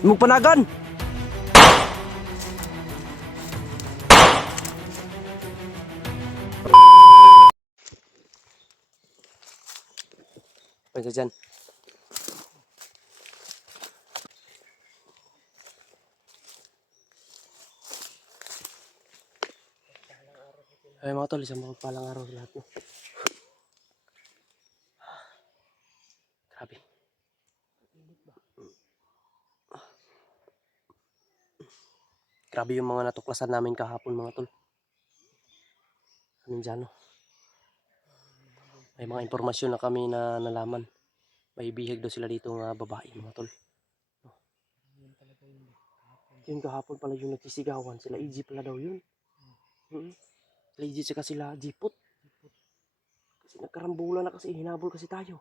Mugpanagan! Pwede dyan. Ay mga tol, isang mapagpalang araw sa lahat mo. Grabe. Grabe yung mga natuklasan namin kahapon mga tol. Aminjano. May mga impormasyon na kami na nalaman. May bihag daw sila dito nga babae mga tol. Yun kahapon pala yung nagsisigawan. Sila EG pala daw yun. Sila EG saka sila Jipot. Kasi nagkarambulan na kasi. Hinabol kasi tayo.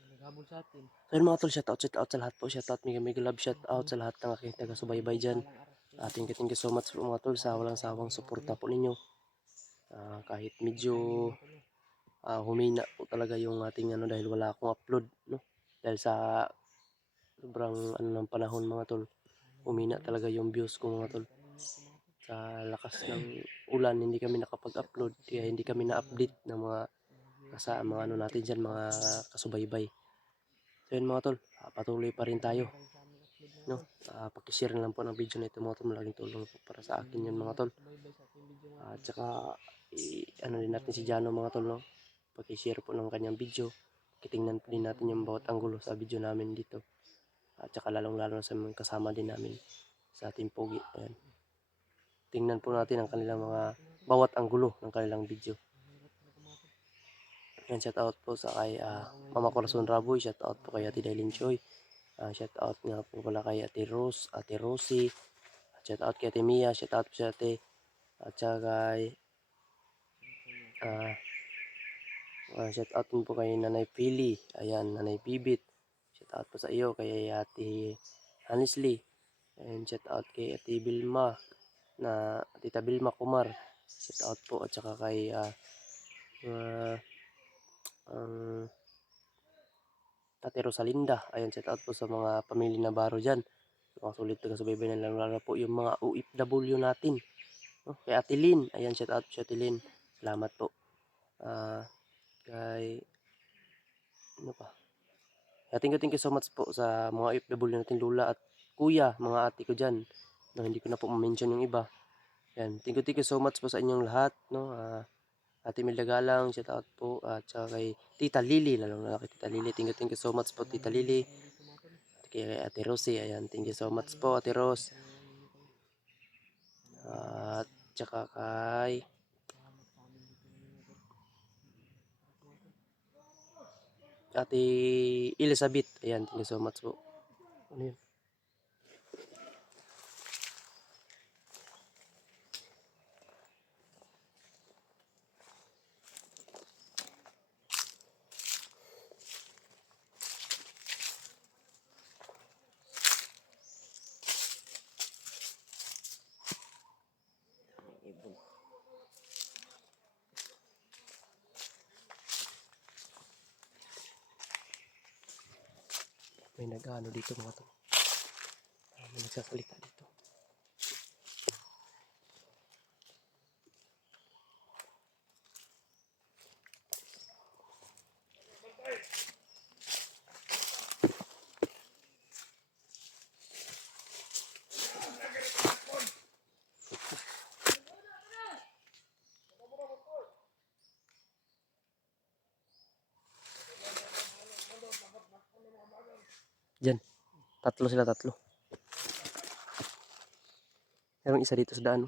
Naghabol sa atin. So yun mga tol, shout out sa lahat po. Shout out, mega love, shout out sa lahat ng aking taga-subaybay dyan. Thank you so much po mga tol sa walang sawang suporta po ninyo. Kahit medyo humina po talaga yung ating ano dahil wala akong upload, no? Dahil sa sobrang ano ng panahon mga tol, humina talaga yung views ko mga tol. Sa lakas ng ulan hindi kami nakapag-upload kaya hindi kami na-update ng mga mga ano natin dyan, mga kasubaybay. So yun mga tol, patuloy pa rin tayo, no? Pakishare na lang po ng video na ito mga tol, malaking tulong po para sa akin yun mga tol. At saka ano din natin si Jano mga tol, no? Pakishare po ng kanyang video. Kitingnan po din natin yung bawat anggulo sa video namin dito. At saka lalong lalo sa mga kasama din namin sa ating pogi. Ayan. Tingnan po natin ang kanilang mga bawat anggulo ng kanilang video. Ayan, shout out po sa kay Mama Corazon Raboy. Shout out po kay Ate Dailin Choi. Shout out nga po pala kay Ate Rose, Ate Rosie. Shout out kay Ate Mia. Shout out po sa Ate. At saka kay shout out po kay Nanay Pili. Ayan, Nanay Bibit. Shout out po sa iyo kay Ate Honestly. And shout out kay Ate Bilma na Tita Bilma Kumar. Shout out po at saka kay Ate Rosalinda. Ayan, shout out po sa mga pamilya na baro dyan. Mga sulit na kasubaybay na lalo po yung mga OFW natin. No? Kay Ate Lynn. Ayan, shout out po sa Ate Lynn. Salamat po. Kay ano pa? Thank you so much po sa mga OFW natin, Lula at Kuya, mga ate ko dyan. No, hindi ko na po ma-mention yung iba. Yan, thank you so much po sa inyong lahat. No? Ate Milda Galang, shout out po. At saka kay Tita Lily, lalong kay Tita Lily. Thank you so much po, Tita Lily. At kay Ate Rosie, ayan, thank you so much po, Ate Rose. At saka kay Ate Elizabeth, ayan, thank you so much po. Ano yun? May nag-ano dito mga to. May nagsasalita dito. Diyan. Tatlo sila, tatlo. Merong isa dito sa daan.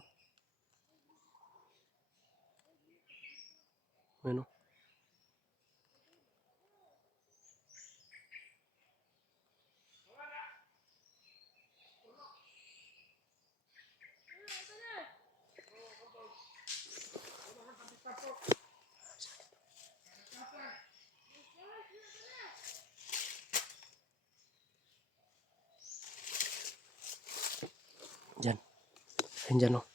Ano? Diyan. Ayun dyan, oh.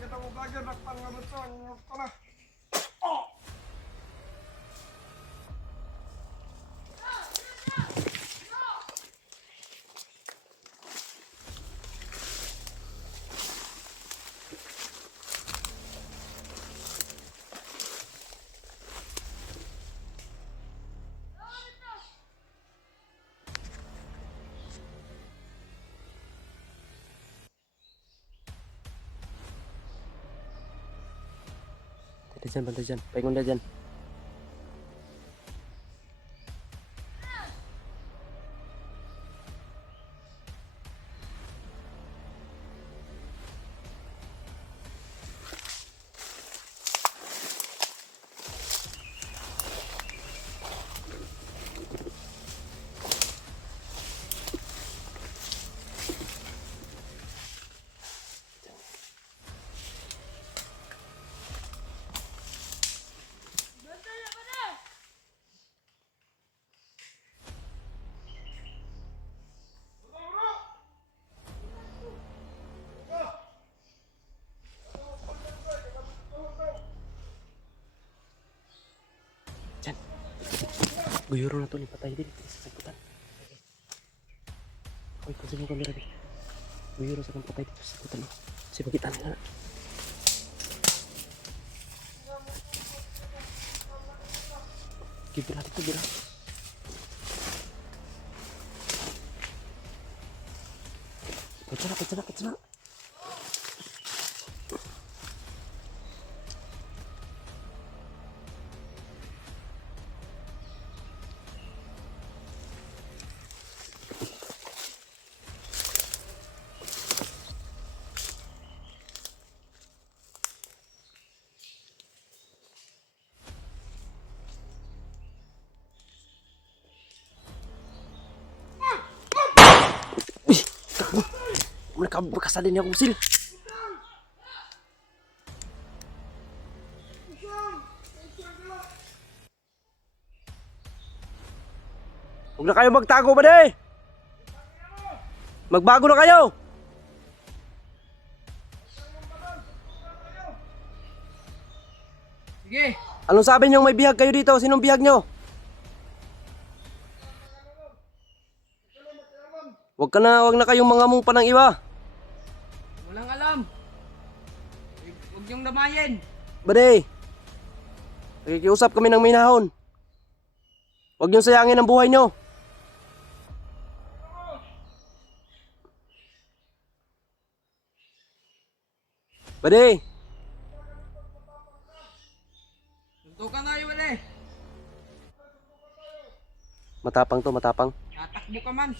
kita mo bagay, nakpan nga ba ito? Ito na. Bantay dyan. Paingon na dyan. Dyan. Guyuro na to ni patay din. Sa sagutan. Uy, kasi mo kamera din. Guyuro sa kang patay dito sa sagutan. Kasi pagitan na. Gibira dito, bira. Kacana. Mereka berkasalin yang usil. Huwag na kayo magtago ba de? Magbago na kayo. Sige. Anong sabi niyo may bihag kayo dito? Sinong bihag nyo? Huwag na kayong mga mong panang iwa. Walang alam. Huwag niyong damayin. Bade, nakikiusap kami ng minahon. Huwag niyong sayangin ang buhay nyo. Bade, Suntukan tayo ulit. matapang to, matapang. Tatakbo ka man.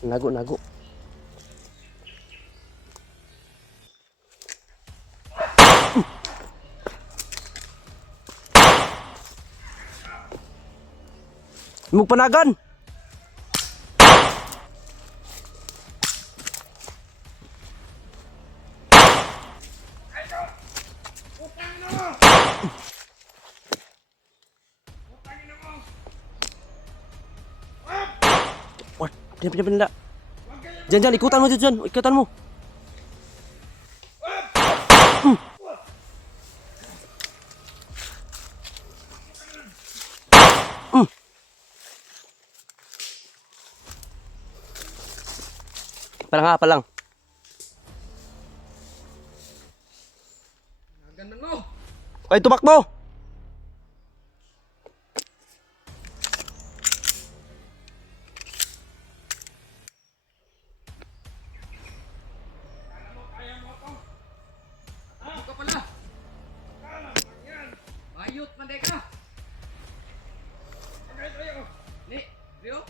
Nago. Magpanagan. Wah, pindah. Jangan ikutan mo dyan. Ikutan mo. Apa lang. Ganun mo. Ay, tumakbo. Takbo ka pala. Bayot, manday ka. Ni, Rio.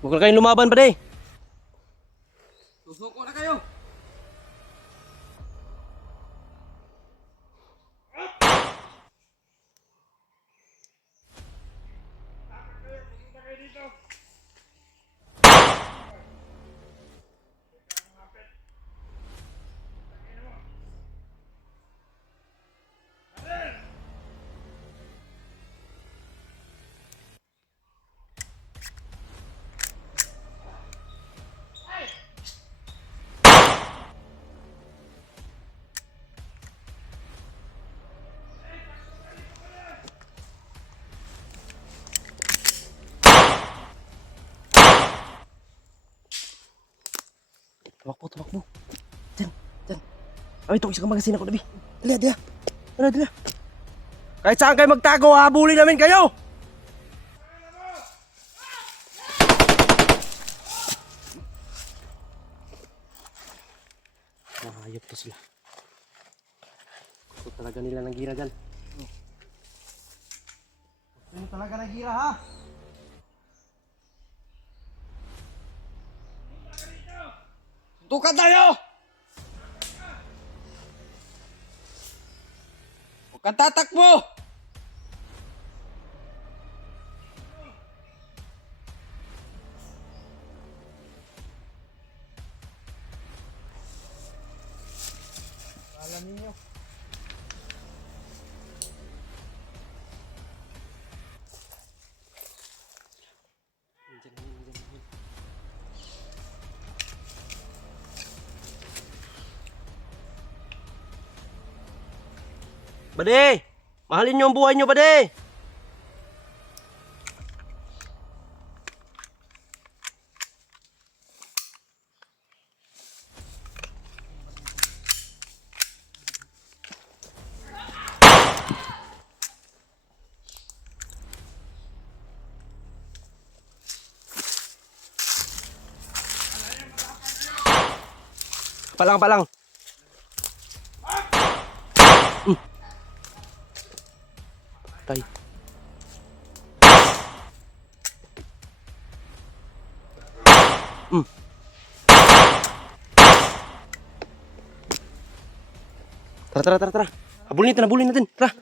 Huwag na kayong lumaban, Bade. Susuko na kayo. Tumakbo. Diyan. Ay, ito, isa ka magasin ako, Dabi. Dali. Dali. Kahit saan kayo magtago, habulin namin kayo! Hayop to sila. Gusto talaga nila ng gira dyan. Ano talaga nagira ha? Tukan tayo! Huwag kang tatakbo! Alam ninyo. Bade! Mahalin nyo ang buhay nyo, Bade! Palang. Tay. Tara. Habulin natin. Tara.